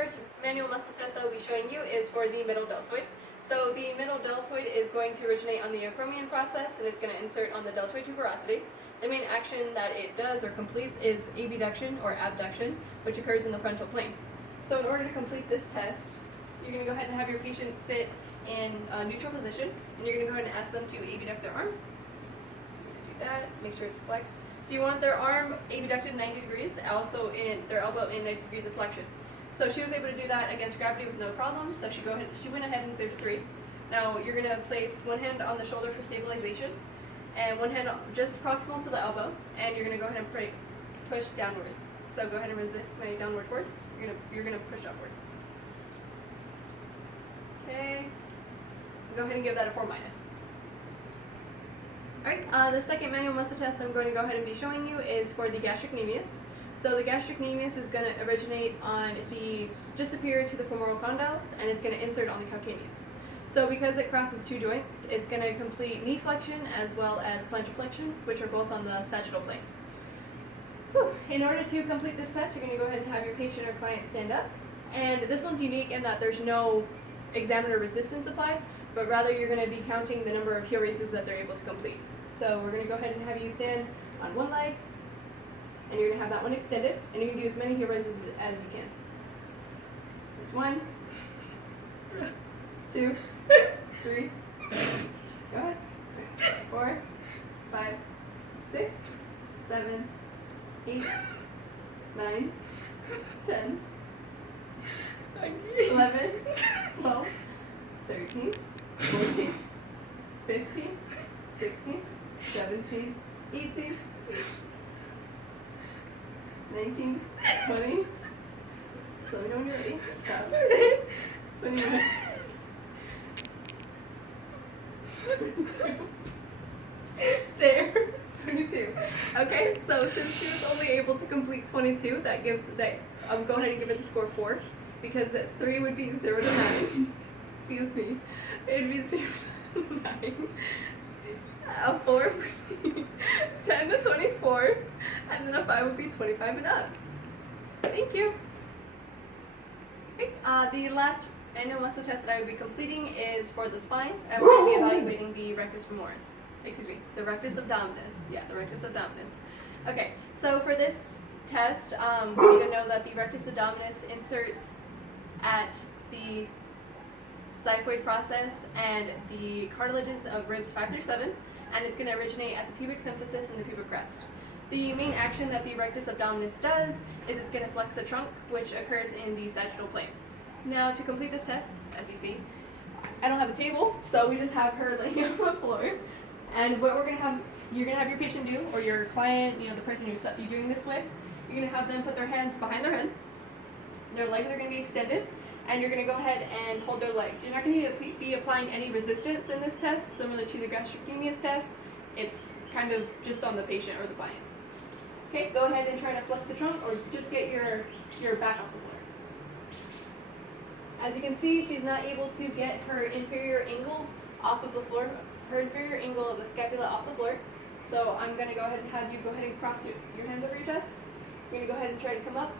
first manual muscle test I will be showing you is for the middle deltoid. So the middle deltoid is going to originate on the acromion process, and it's going to insert on the deltoid tuberosity. The main action that it does or completes is abduction or abduction, which occurs in the frontal plane. So in order to complete this test, you're going to go ahead and have your patient sit in a neutral position, and you're going to go ahead and ask them to abduct their arm. Do that, make sure it's flexed. So you want their arm abducted 90 degrees, also in their elbow in 90 degrees of flexion. So she was able to do that against gravity with no problem, so she went ahead and did 3. Now you're going to place one hand on the shoulder for stabilization, and one hand just proximal to the elbow, and you're going to go ahead and push downwards. So go ahead and resist my downward force. You're going to push upward. Okay. Go ahead and give that a 4-. Alright, the second manual muscle test I'm going to go ahead and be showing you is for the gastrocnemius. So the gastrocnemius is going to originate on just superior to the femoral condyles, and it's going to insert on the calcaneus. So because it crosses 2 joints, it's going to complete knee flexion as well as plantarflexion, which are both on the sagittal plane. Whew. In order to complete this test, you're going to go ahead and have your patient or client stand up. And this one's unique in that there's no examiner resistance applied, but rather you're going to be counting the number of heel raises that they're able to complete. So we're going to go ahead and have you stand on one leg, and you're going to have that one extended, and you can do as many heel raises as you can. So it's 1, 2, 3, go ahead, 4, 5, 6, 7, 8, 9, 10, 11, 12, 13, 14, 15, 16, 17, 18, 19, 20, so let me know when you're ready, stop, 21, 22, there, 22. Okay, so since she was only able to complete 22, I'll go ahead and give it the score 4, because 3 would be 0 to 9, excuse me, it would be 0 to 9, 4 would be 10 to 24, and then a 5 would be 25 and up. Thank you. Okay, the last manual muscle test that I will be completing is for the spine, and we're going to be evaluating the rectus femoris. Excuse me, the rectus abdominis. Yeah, the rectus abdominis. Okay, so for this test, we need to know that the rectus abdominis inserts at the xiphoid process and the cartilages of ribs 5 through 7, and it's going to originate at the pubic symphysis and the pubic crest. The main action that the rectus abdominis does is it's going to flex the trunk, which occurs in the sagittal plane. Now, to complete this test, as you see, I don't have a table, so we just have her laying on the floor. And what you're going to have your patient do, or your client, the person you're doing this with, you're going to have them put their hands behind their head. Their legs are going to be extended, and you're going to go ahead and hold their legs. You're not going to be applying any resistance in this test, similar to the gastrocnemius test. It's kind of just on the patient or the client. Okay, go ahead and try to flex the trunk, or just get your back off the floor. As you can see, she's not able to get her inferior angle off of the floor, her inferior angle of the scapula off the floor. So I'm going to go ahead and have you go ahead and cross your hands over your chest. You're going to go ahead and try to come up.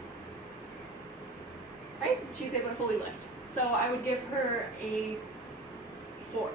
Right? She's able to fully lift. So I would give her a 4.